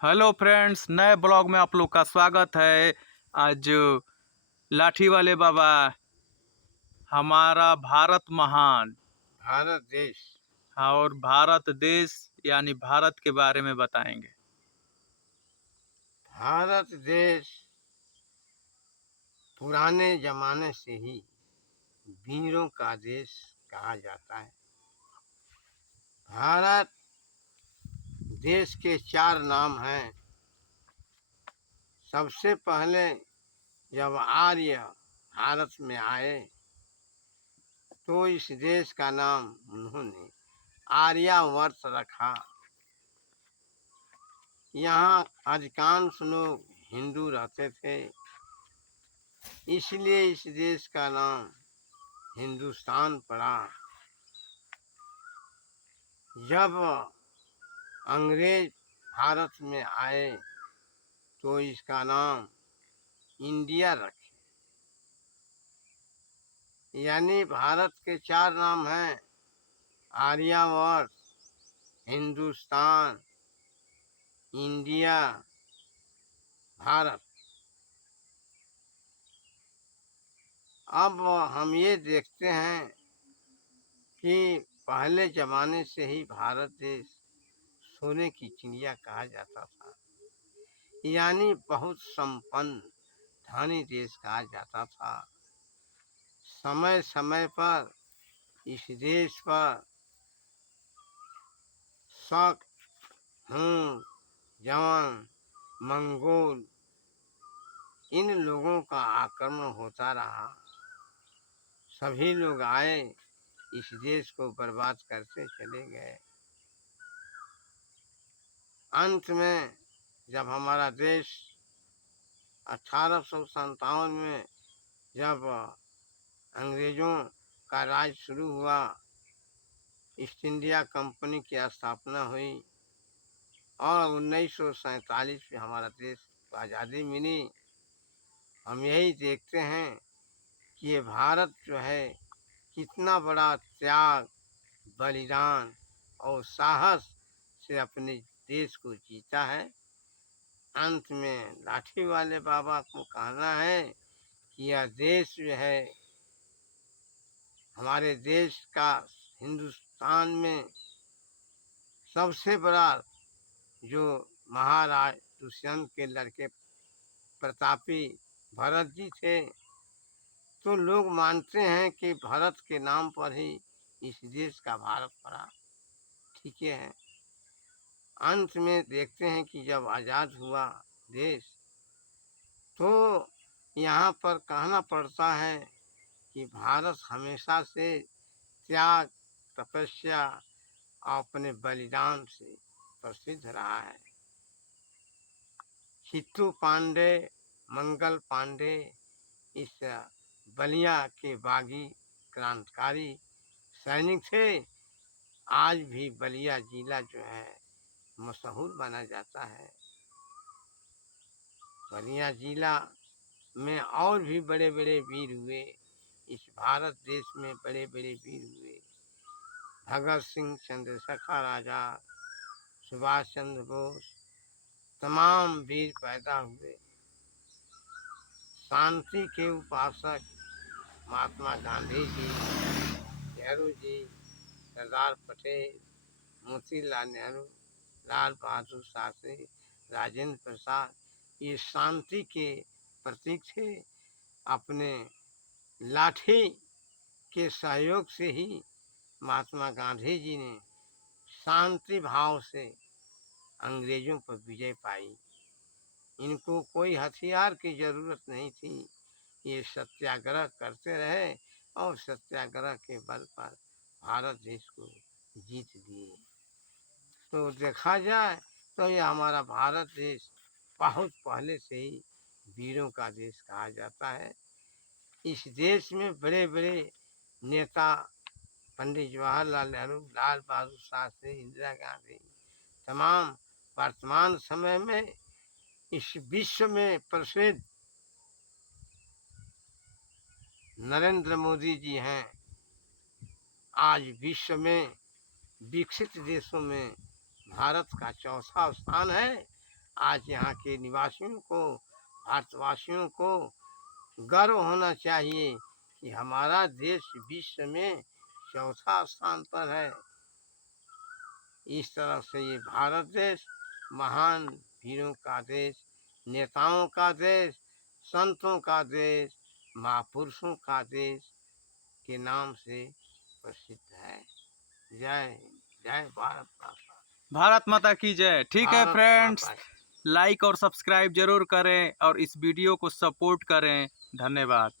Hello friends, नए blog में आप लोग का स्वागत है। आज लाठी वाले बाबा, हमारा भारत महान भारत देश और भारत देश यानी भारत के बारे में बताएंगे। भारत देश पुराने जमाने से ही वीरों का देश कहा जाता है। भारत देश के चार नाम हैं। सबसे पहले जब आर्य भारत में आए तो इस देश का नाम उन्होंने आर्यावर्त रखा। यहाँ अधिकांश लोग हिंदू रहते थे, इसलिए इस देश का नाम हिंदुस्तान पड़ा। जब अंग्रेज भारत में आए तो इसका नाम इंडिया रखे। यानी भारत के चार नाम हैं: आर्यावर्त, हिंदुस्तान, इंडिया, भारत। अब हम ये देखते हैं कि पहले जमाने से ही भारत देश सोने की चिड़िया कहा जाता था, यानी बहुत संपन्न धनी देश कहा जाता था। समय समय पर इस देश पर शक, हूँ, जवान, मंगोल इन लोगों का आक्रमण होता रहा। सभी लोग आए, इस देश को बर्बाद करते चले गए। अंत में जब हमारा देश 1857 में जब अंग्रेजों का राज शुरू हुआ, ईस्ट इंडिया कंपनी की स्थापना हुई और 1947 में हमारा देश को आज़ादी मिली। हम यही देखते हैं कि ये भारत जो है कितना बड़ा त्याग, बलिदान और साहस से अपने देश को जीता है। अंत में लाठी वाले बाबा को कहना है कि यह देश जो है हमारे देश का, हिंदुस्तान में सबसे बड़ा जो महाराज दुष्यंत के लड़के प्रतापी भरत जी थे, तो लोग मानते हैं कि भरत के नाम पर ही इस देश का भारत पड़ा। ठीक है। अंत में देखते हैं कि जब आज़ाद हुआ देश तो यहाँ पर कहना पड़ता है कि भारत हमेशा से त्याग, तपस्या और अपने बलिदान से प्रसिद्ध रहा है। चित्तू पांडे, मंगल पांडे इस बलिया के बागी क्रांतिकारी सैनिक थे। आज भी बलिया जिला जो है मशहूर माना जाता है। बलिया जिला में और भी बड़े बड़े वीर हुए। इस भारत देश में बड़े बड़े वीर हुए। भगत सिंह, चंद्रशेखर आजाद, सुभाष चंद्र बोस, तमाम वीर पैदा हुए। शांति के उपासक महात्मा गांधी जी, नेहरू जी, सरदार पटेल, मोतीलाल नेहरू, लाल बहादुर शास्त्री, राजेंद्र प्रसाद ये शांति के प्रतीक थे। अपने लाठी के सहयोग से ही महात्मा गांधी जी ने शांति भाव से अंग्रेजों पर विजय पाई। इनको कोई हथियार की जरूरत नहीं थी। ये सत्याग्रह करते रहे और सत्याग्रह के बल पर भारत देश को जीत दिए। तो देखा जाए तो ये हमारा भारत देश बहुत पहले से ही वीरों का देश कहा जाता है। इस देश में बड़े बड़े नेता पंडित जवाहरलाल नेहरू, लाल बहादुर शास्त्री, इंदिरा गांधी, तमाम वर्तमान समय में इस विश्व में प्रसिद्ध नरेंद्र मोदी जी हैं। आज विश्व में विकसित देशों में भारत का चौथा स्थान है आज यहाँ के निवासियों को, भारतवासियों को गर्व होना चाहिए कि हमारा देश विश्व में चौथा स्थान पर है। इस तरह से ये भारत देश महान वीरों का देश, नेताओं का देश, संतों का देश, महापुरुषों का देश के नाम से प्रसिद्ध है। जय जय भारत माता। भारत माता की जय। ठीक है भारत फ्रेंड्स, माता की। लाइक और सब्सक्राइब जरूर करें और इस वीडियो को सपोर्ट करें। धन्यवाद।